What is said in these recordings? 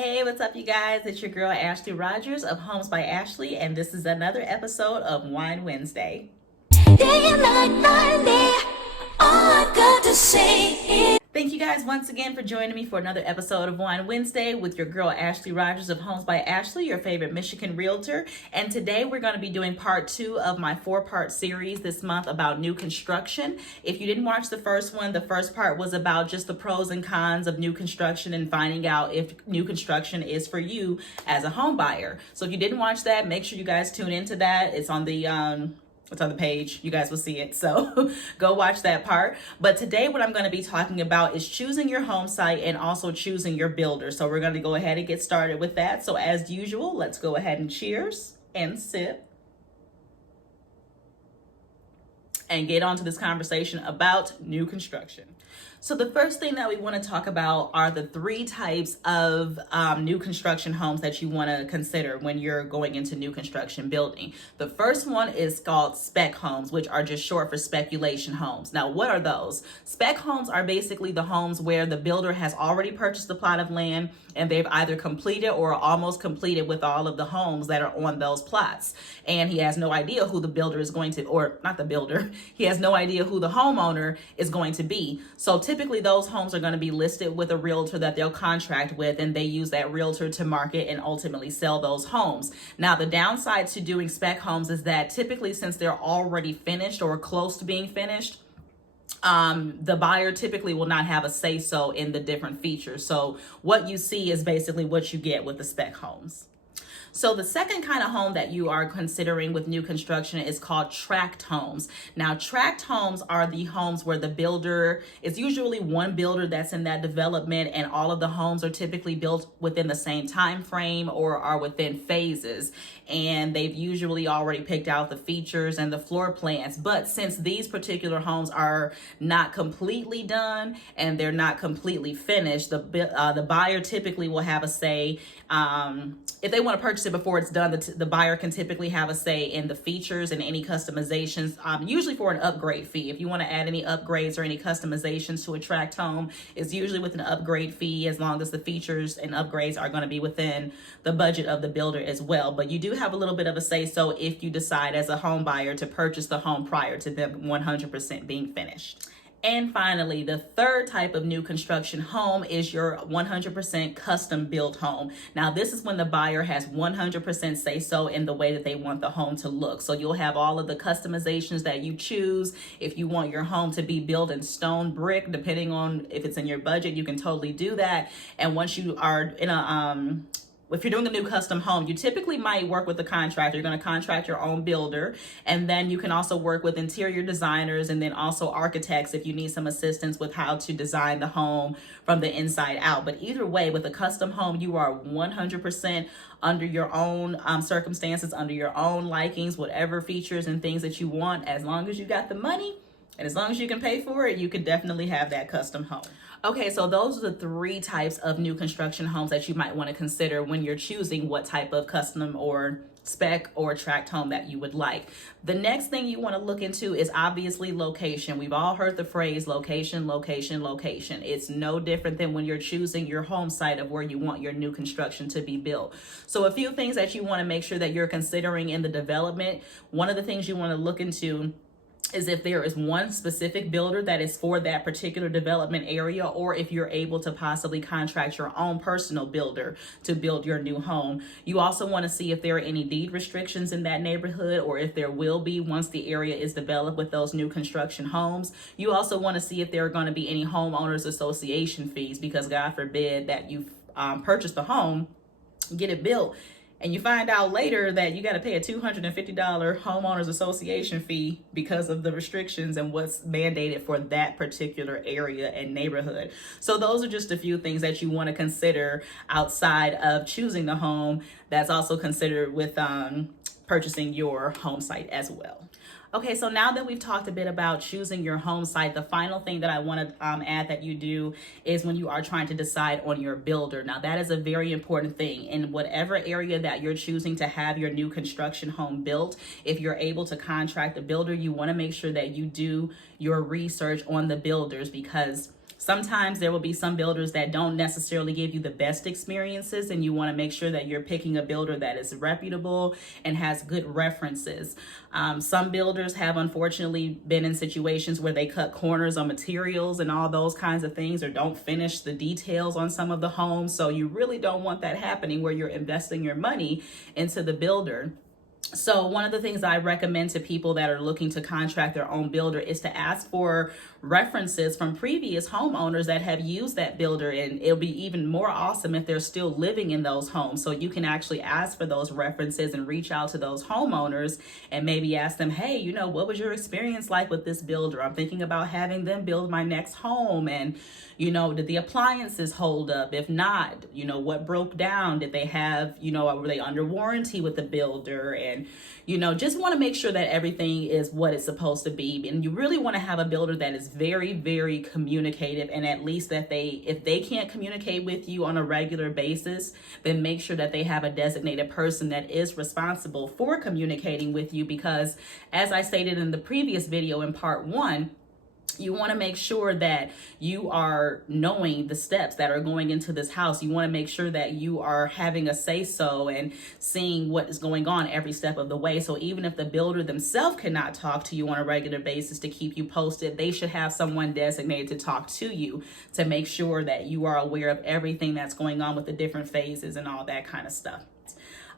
Hey, what's up, you guys? It's your girl Ashley Rogers of Homes by Ashleigh, and this is another episode of Wine Wednesday. Day and night, night, day, all I've got to say is... Thank you guys once again for joining me for another episode of Wine Wednesday with your girl Ashley Rogers of Homes by Ashleigh, your favorite Michigan realtor. And today we're going to be doing part 2 of my 4-part series this month about new construction. If you didn't watch the first one, the first part was about just the pros and cons of new construction and finding out if new construction is for you as a home buyer. So if you didn't watch that, make sure you guys tune into that. It's on the page. You guys will see it. So go watch that part. But today what I'm going to be talking about is choosing your home site and also choosing your builder. So we're going to go ahead and get started with that. So as usual, let's go ahead and cheers and sip and get on to this conversation about new construction. So the first thing that we want to talk about are the 3 types of new construction homes that you want to consider when you're going into new construction building. The first one is called spec homes, which are just short for speculation homes. Now, what are those? Spec homes are basically the homes where the builder has already purchased a plot of land and they've either completed or almost completed with all of the homes that are on those plots. And he has no idea who the builder is going to, or not the builder, he has no idea who the homeowner is going to be. So typically those homes are going to be listed with a realtor that they'll contract with, and they use that realtor to market and ultimately sell those homes. Now, the downside to doing spec homes is that typically, since they're already finished or close to being finished, the buyer typically will not have a say-so in the different features. So what you see is basically what you get with the spec homes. So the second kind of home that you are considering with new construction is called tract homes. Now, tract homes are the homes where the builder, it's usually one builder that's in that development, and all of the homes are typically built within the same time frame or are within phases. And they've usually already picked out the features and the floor plans. But since these particular homes are not completely done and they're not completely finished, the buyer typically will have a say. If they want to purchase it before it's done, the buyer can typically have a say in the features and any customizations, usually for an upgrade fee. If you want to add any upgrades or any customizations to a tract home, it's usually with an upgrade fee, as long as the features and upgrades are going to be within the budget of the builder as well. But you do have a little bit of a say so if you decide as a home buyer to purchase the home prior to them 100% being finished. And finally, the third type of new construction home is your 100% custom built home. Now, this is when the buyer has 100% say so in the way that they want the home to look. So you'll have all of the customizations that you choose. If you want your home to be built in stone, brick, depending on if it's in your budget, you can totally do that. And once you are in if you're doing a new custom home, you typically might work with a contractor. You're going to contract your own builder, and then you can also work with interior designers and then also architects if you need some assistance with how to design the home from the inside out. But either way, with a custom home, you are 100% under your own circumstances, under your own likings, whatever features and things that you want. As long as you got the money and as long as you can pay for it, you can definitely have that custom home. Okay, so those are the 3 types of new construction homes that you might want to consider when you're choosing what type of custom or spec or tract home that you would like. The next thing you want to look into is obviously location. We've all heard the phrase location, location, location. It's no different than when you're choosing your home site of where you want your new construction to be built. So a few things that you want to make sure that you're considering in the development. One of the things you want to look into is if there is one specific builder that is for that particular development area, or if you're able to possibly contract your own personal builder to build your new home. You also want to see if there are any deed restrictions in that neighborhood, or if there will be once the area is developed with those new construction homes. You also want to see if there are going to be any homeowners association fees, because God forbid that you've purchased a home, get it built, and you find out later that you got to pay a $250 homeowners association fee because of the restrictions and what's mandated for that particular area and neighborhood. So those are just a few things that you want to consider outside of choosing the home. That's also considered with purchasing your home site as well. Okay, so now that we've talked a bit about choosing your home site, the final thing that I want to add that you do is when you are trying to decide on your builder. Now, that is a very important thing. In whatever area that you're choosing to have your new construction home built, if you're able to contract a builder, you want to make sure that you do your research on the builders, because Sometimes there will be some builders that don't necessarily give you the best experiences, and you want to make sure that you're picking a builder that is reputable and has good references. Some builders have unfortunately been in situations where they cut corners on materials and all those kinds of things, or don't finish the details on some of the homes. So you really don't want that happening where you're investing your money into the builder. So one of the things I recommend to people that are looking to contract their own builder is to ask for references from previous homeowners that have used that builder, and it'll be even more awesome if they're still living in those homes. So you can actually ask for those references and reach out to those homeowners and maybe ask them, hey, you know, what was your experience like with this builder? I'm thinking about having them build my next home, and you know, did the appliances hold up? If not, you know, what broke down? Did they have, you know, were they under warranty with the builder? And, you know, just want to make sure that everything is what it's supposed to be. And you really want to have a builder that is very, very communicative, and at least that if they can't communicate with you on a regular basis, then make sure that they have a designated person that is responsible for communicating with you. Because as I stated in the previous video in part 1, you want to make sure that you are knowing the steps that are going into this house. You want to make sure that you are having a say-so and seeing what is going on every step of the way. So even if the builder themselves cannot talk to you on a regular basis to keep you posted, they should have someone designated to talk to you to make sure that you are aware of everything that's going on with the different phases and all that kind of stuff.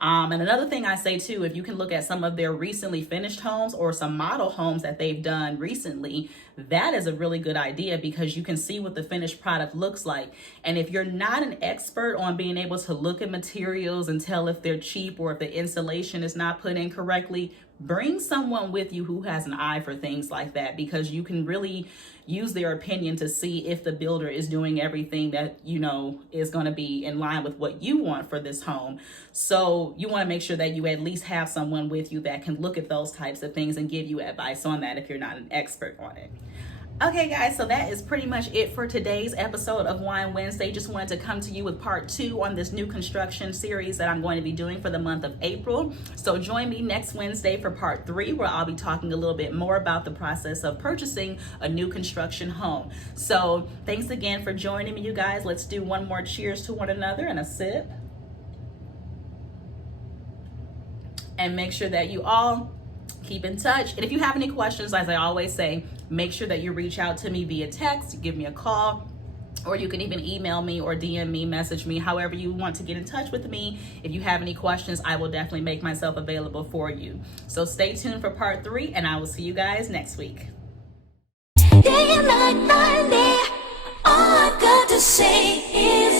And another thing I say too, if you can look at some of their recently finished homes or some model homes that they've done recently, that is a really good idea, because you can see what the finished product looks like. And if you're not an expert on being able to look at materials and tell if they're cheap or if the insulation is not put in correctly, bring someone with you who has an eye for things like that, because you can really use their opinion to see if the builder is doing everything that, you know, is going to be in line with what you want for this home. So you want to make sure that you at least have someone with you that can look at those types of things and give you advice on that if you're not an expert on it. Okay guys, so that is pretty much it for today's episode of Wine Wednesday. Just wanted to come to you with part 2 on this new construction series that I'm going to be doing for the month of April. So join me next Wednesday for part 3, where I'll be talking a little bit more about the process of purchasing a new construction home. So thanks again for joining me, you guys. Let's do one more cheers to one another and a sip. And make sure that you all keep in touch. And if you have any questions, as I always say, make sure that you reach out to me via text, give me a call, or you can even email me or DM me, message me, however you want to get in touch with me. If you have any questions, I will definitely make myself available for you. So stay tuned for part 3, and I will see you guys next week. Day and night, all I've got to say is